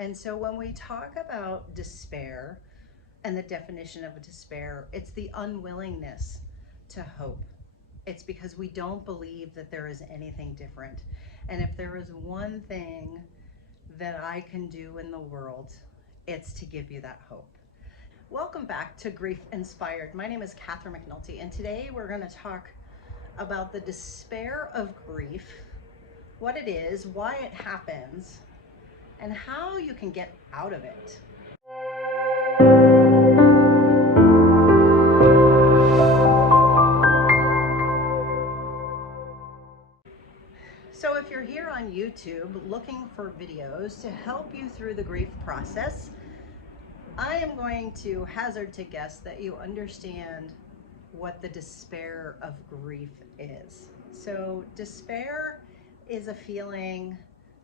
And so when we talk about despair and the definition of a despair, it's the unwillingness to hope. It's because we don't believe that there is anything different. And if there is one thing that I can do in the world, it's to give you that hope. Welcome back to Grief Inspired. My name is Catherine McNulty, and today we're going to talk about the despair of grief, what it is, why it happens, and how you can get out of it. So if you're here on YouTube looking for videos to help you through the grief process, I am going to hazard to guess that you understand what the despair of grief is. So despair is a feeling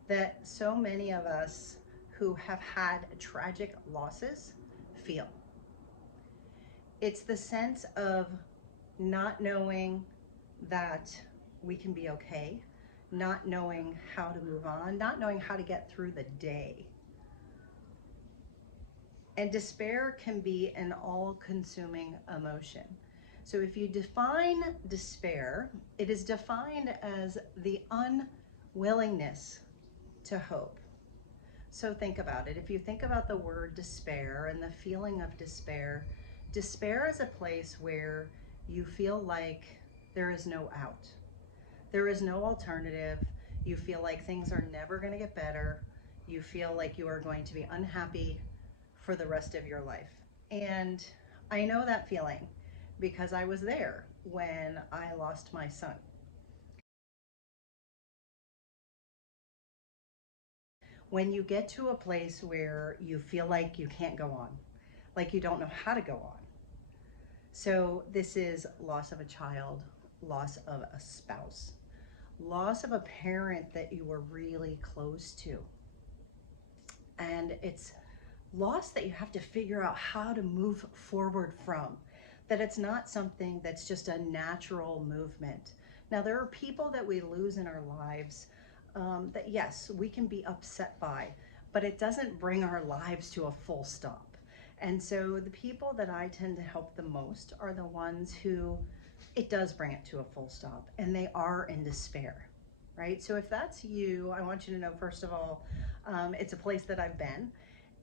that so many of us who have had tragic losses feel. It's the sense of not knowing that we can be okay, not knowing how to move on, not knowing how to get through the day. And despair can be an all-consuming emotion. So if you define despair, it is defined as the unwillingness to hope. So think about it. If you think about the word despair and the feeling of despair, despair is a place where you feel like there is no out. There is no alternative. You feel like things are never going to get better. You feel like you are going to be unhappy for the rest of your life. And I know that feeling because I was there when I lost my son. When you get to a place where you feel like you can't go on, like you don't know how to go on. So this is loss of a child, loss of a spouse, loss of a parent that you were really close to. And it's loss that you have to figure out how to move forward from, that it's not something that's just a natural movement. Now, there are people that we lose in our lives that, yes, we can be upset by, but it doesn't bring our lives to a full stop. And so the people that I tend to help the most are the ones who it does bring it to a full stop and they are in despair, right? So if that's you, I want you to know, first of all, it's a place that I've been.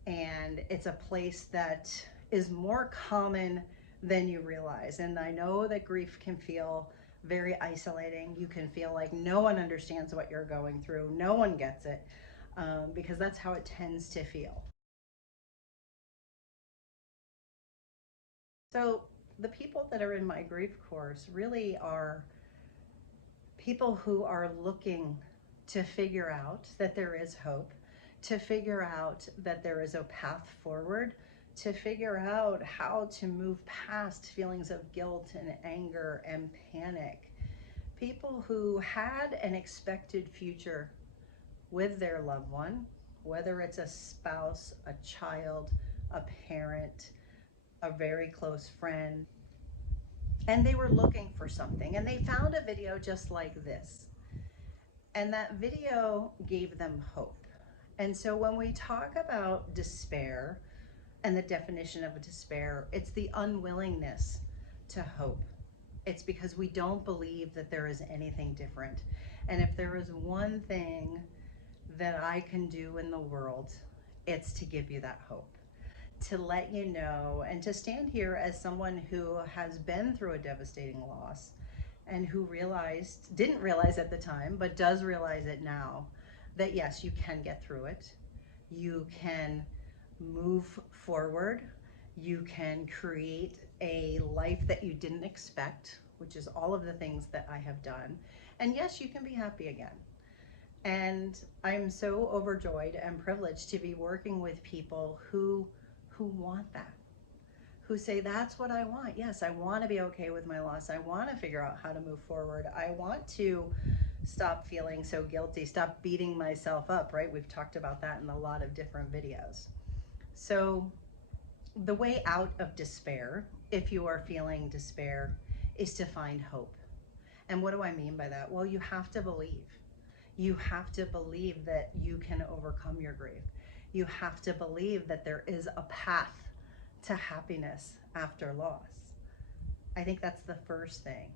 And it's a place that is more common than you realize. And I know that grief can feel very isolating. You can feel like no one understands what you're going through. No one gets it, because that's how it tends to feel. So the people that are in my grief course really are people who are looking to figure out that there is hope, to figure out that there is a path forward, to figure out how to move past feelings of guilt and anger and panic. People who had an expected future with their loved one, whether it's a spouse, a child, a parent, a very close friend, and they were looking for something and they found a video just like this. And that video gave them hope. And so when we talk about despair and the definition of a despair, it's the unwillingness to hope. It's because we don't believe that there is anything different. And if there is one thing that I can do in the world, it's to give you that hope, to let you know, and to stand here as someone who has been through a devastating loss and who didn't realize at the time, but does realize it now, that yes, you can get through it. You can move forward. You can create a life that you didn't expect, which is all of the things that I have done. And yes, you can be happy again. And I'm so overjoyed and privileged to be working with people who want that, who say, that's what I want. Yes, I want to be okay with my loss. I want to figure out how to move forward. I want to stop feeling so guilty, stop beating myself up, right? We've talked about that in a lot of different videos. So the way out of despair, if you are feeling despair, is to find hope. And what do I mean by that? Well, you have to believe. You have to believe that you can overcome your grief. You have to believe that there is a path to happiness after loss. I think that's the first thing.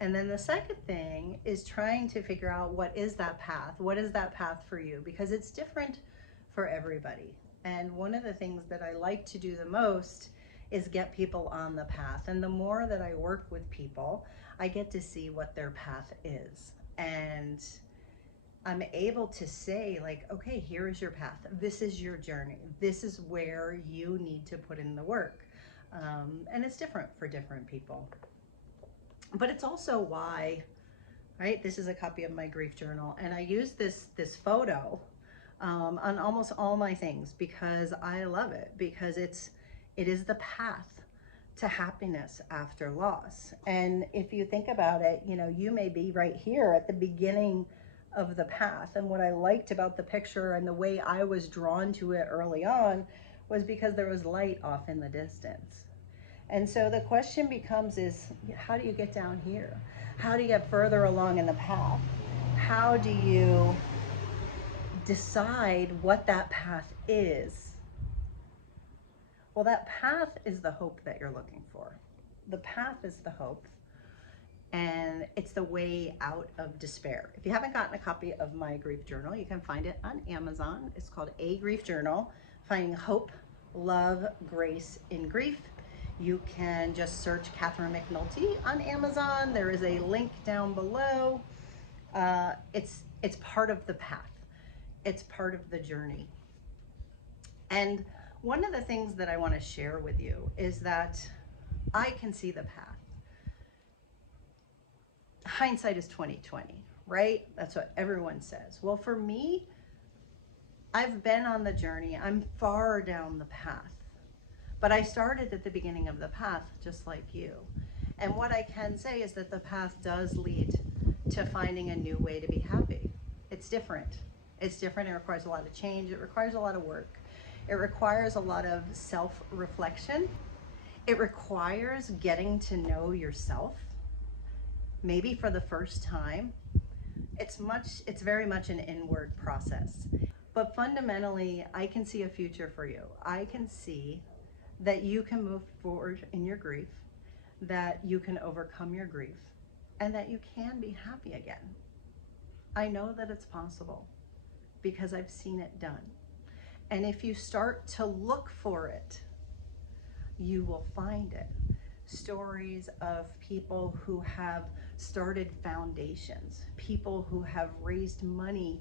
And then the second thing is trying to figure out, what is that path? What is that path for you? Because it's different for everybody. And one of the things that I like to do the most is get people on the path. And the more that I work with people, I get to see what their path is. And I'm able to say, like, okay, here is your path. This is your journey. This is where you need to put in the work. And it's different for different people. But it's also why, right? This is a copy of my grief journal. And I use this photo on almost all my things because I love it, because it is the path to happiness after loss. And if you think about it, you know, you may be right here at the beginning of the path. And what I liked about the picture and the way I was drawn to it early on was because there was light off in the distance. And so the question becomes is, how do you get down here? How do you get further along in the path? How do you decide what that path is? Well, that path is the hope that you're looking for. The path is the hope, and it's the way out of despair. If you haven't gotten a copy of my grief journal, you can find it on Amazon. It's called A Grief Journal, Finding Hope, Love, Grace in Grief. You can just search Catherine McNulty on Amazon. There is a link down below. It's part of the path. It's part of the journey. And one of the things that I want to share with you is that I can see the path. Hindsight is 20/20, right? That's what everyone says. Well, for me, I've been on the journey. I'm far down the path. But I started at the beginning of the path, just like you. And what I can say is that the path does lead to finding a new way to be happy. It's different. It's different. It requires a lot of change. It requires a lot of work. It requires a lot of self-reflection. It requires getting to know yourself, maybe for the first time. It's very much an inward process. But fundamentally, I can see a future for you. I can see that you can move forward in your grief, that you can overcome your grief, and that you can be happy again. I know that it's possible because I've seen it done. And if you start to look for it, you will find it. Stories of people who have started foundations, people who have raised money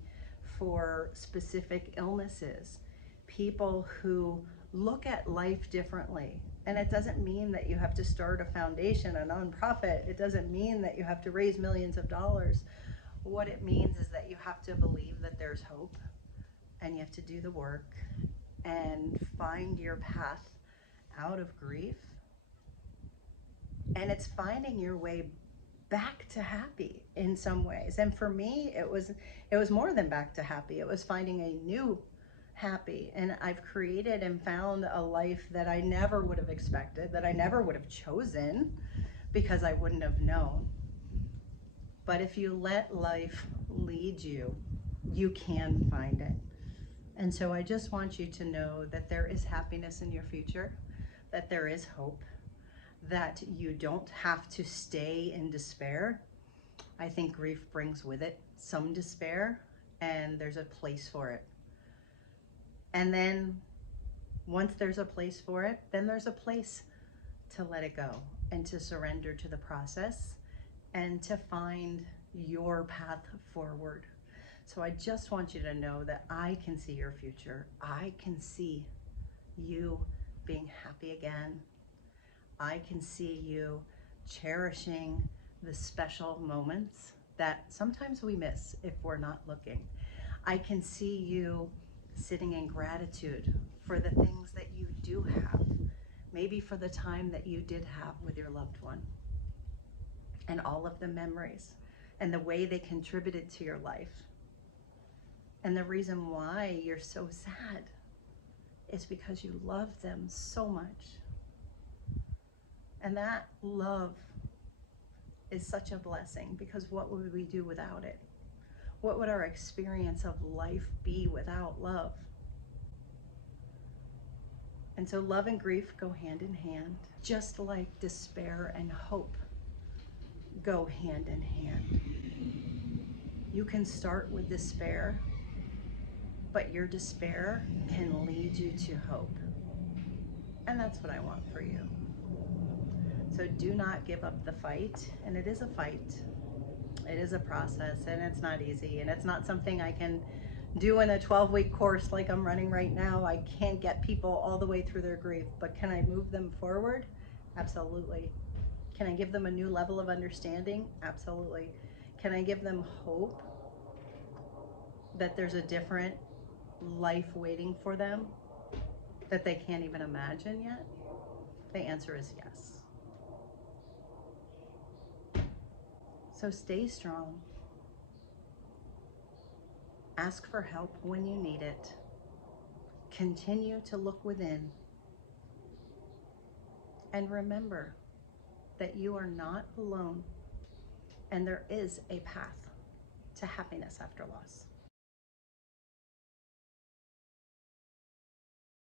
for specific illnesses, people who look at life differently. And it doesn't mean that you have to start a foundation, a nonprofit. It doesn't mean that you have to raise millions of dollars. What it means is that you have to believe that there's hope, and you have to do the work and find your path out of grief. And it's finding your way back to happy in some ways. And for me, it was more than back to happy. It was finding a new happy. And I've created and found a life that I never would have expected, that I never would have chosen, because I wouldn't have known. But if you let life lead you, you can find it. And so I just want you to know that there is happiness in your future, that there is hope, that you don't have to stay in despair. I think grief brings with it some despair, and there's a place for it. And then once there's a place for it, then there's a place to let it go and to surrender to the process and to find your path forward. So I just want you to know that I can see your future. I can see you being happy again. I can see you cherishing the special moments that sometimes we miss if we're not looking. I can see you sitting in gratitude for the things that you do have, maybe for the time that you did have with your loved one, and all of the memories and the way they contributed to your life. And the reason why you're so sad is because you love them so much. And that love is such a blessing, because what would we do without it? What would our experience of life be without love? And so love and grief go hand in hand, just like despair and hope go hand in hand. You can start with despair, but your despair can lead you to hope. And that's what I want for you. So do not give up the fight. And it is a fight. It is a process, and it's not easy. And it's not something I can do in a 12-week course like I'm running right now. I can't get people all the way through their grief, but can I move them forward? Absolutely. Can I give them a new level of understanding? Absolutely. Can I give them hope that there's a different life waiting for them that they can't even imagine yet? The answer is yes. So stay strong. Ask for help when you need it. Continue to look within. And remember that you are not alone, and there is a path to happiness after loss.